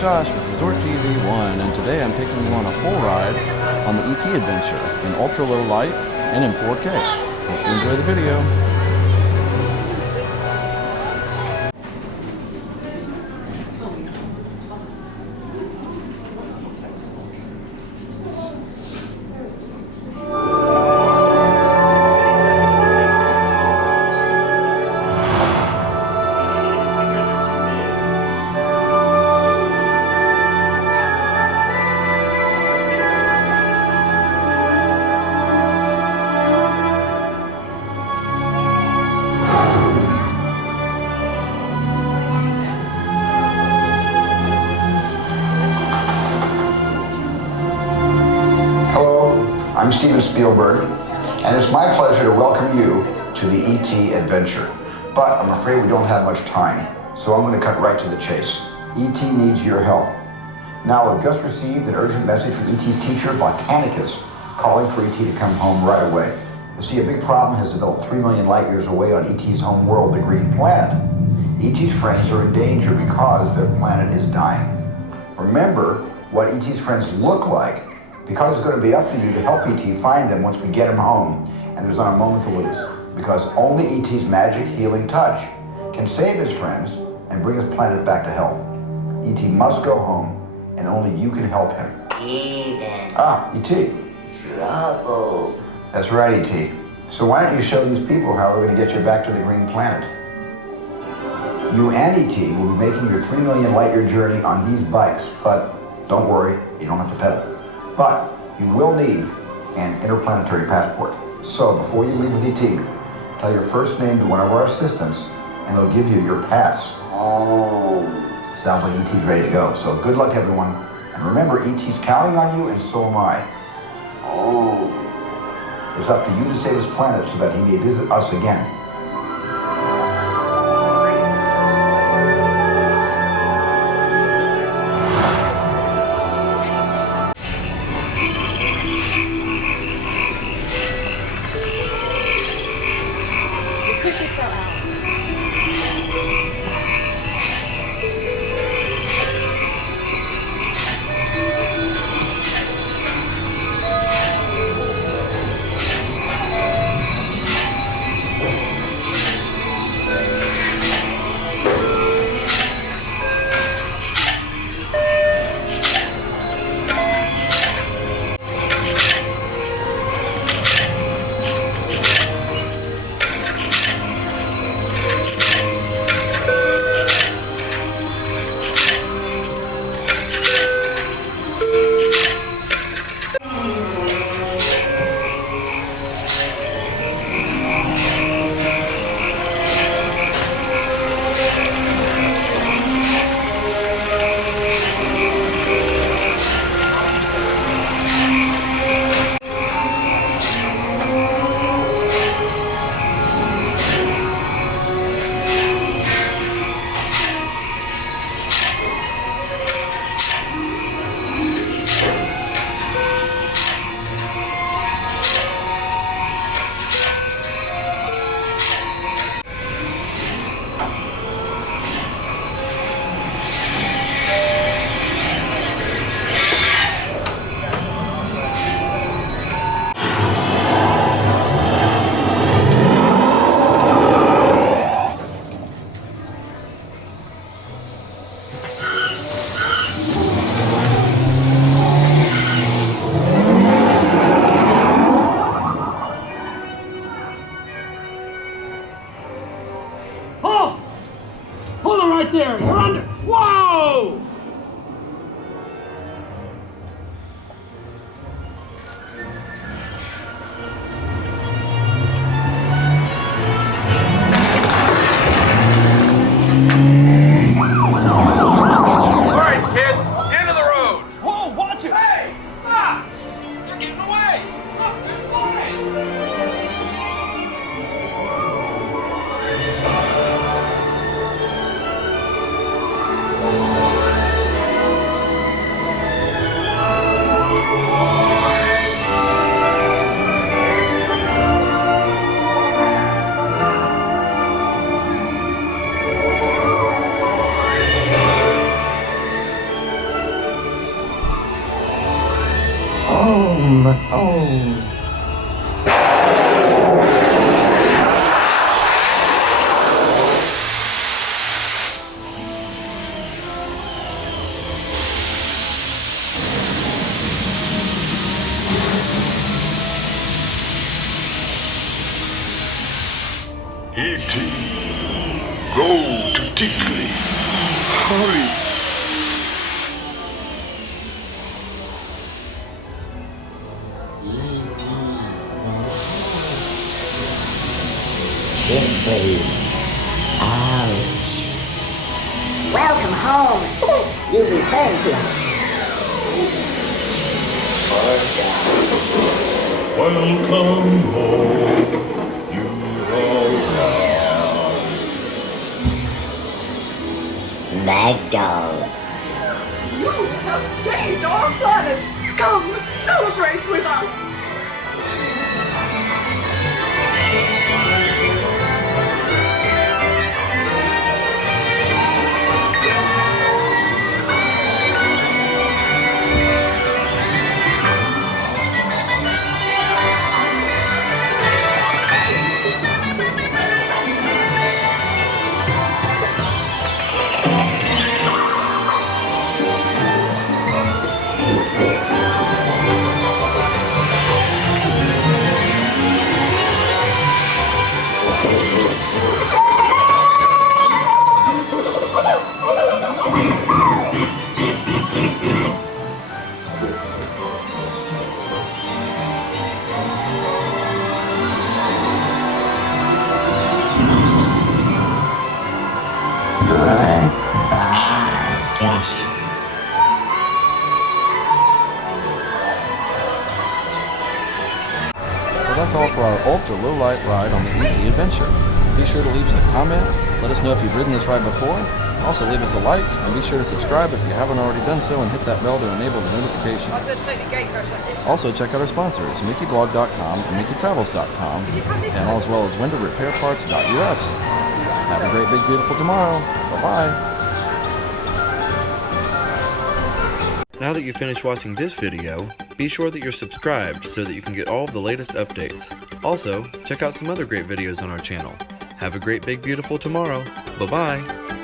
Josh with Resort TV 1, and today I'm taking you on a full ride on the ET adventure in ultra low light and in 4K. Hope you enjoy the video. I'm Steven Spielberg, and it's my pleasure to welcome you to the ET adventure. But I'm afraid we don't have much time, so I'm going to cut right to the chase. ET needs your help. Now, I've just received an urgent message from ET's teacher, Botanicus, calling for ET to come home right away. You see, a big problem has developed 3 million light years away on ET's home world, the Green Planet. ET's friends are in danger because their planet is dying. Remember what ET's friends look like, because it's going to be up to you to help ET find them once we get him home, and there's not a moment to lose, because only ET's magic healing touch can save his friends and bring his planet back to health. ET must go home, and only you can help him. Eden. Ah, ET. Trouble. That's right, ET. So why don't you show these people how we're going to get you back to the Green Planet? You and ET will be making your 3 million light year journey on these bikes, but don't worry, you don't have to pedal. But you will need an interplanetary passport. So before you leave with ET, tell your first name to one of our assistants and they'll give you your pass. Oh. Sounds like ET's ready to go. So good luck, everyone. And remember, ET's counting on you, and so am I. Oh. It's up to you to save his planet so that he may visit us again. Welcome home. E.T. Go to Tickley. Hurry. Simply out. Welcome home. You return to us. Welcome home. You are Mad dog. You have saved our planet! Come, celebrate with us! Well, that's all for our ultra low light ride on the ET Adventure. Be sure to leave us a comment, let us know if you've ridden this ride before, also leave us a like, and be sure to subscribe if you haven't already done so and hit that bell to enable the notifications. Also check out our sponsors, MickeyBlog.com and MickeyTravels.com, and as well as WinderRepairParts.us. Have a great, big, beautiful tomorrow. Bye-bye. Now that you've finished watching this video, be sure that you're subscribed so that you can get all of the latest updates. Also, check out some other great videos on our channel. Have a great, big, beautiful tomorrow. Bye-bye.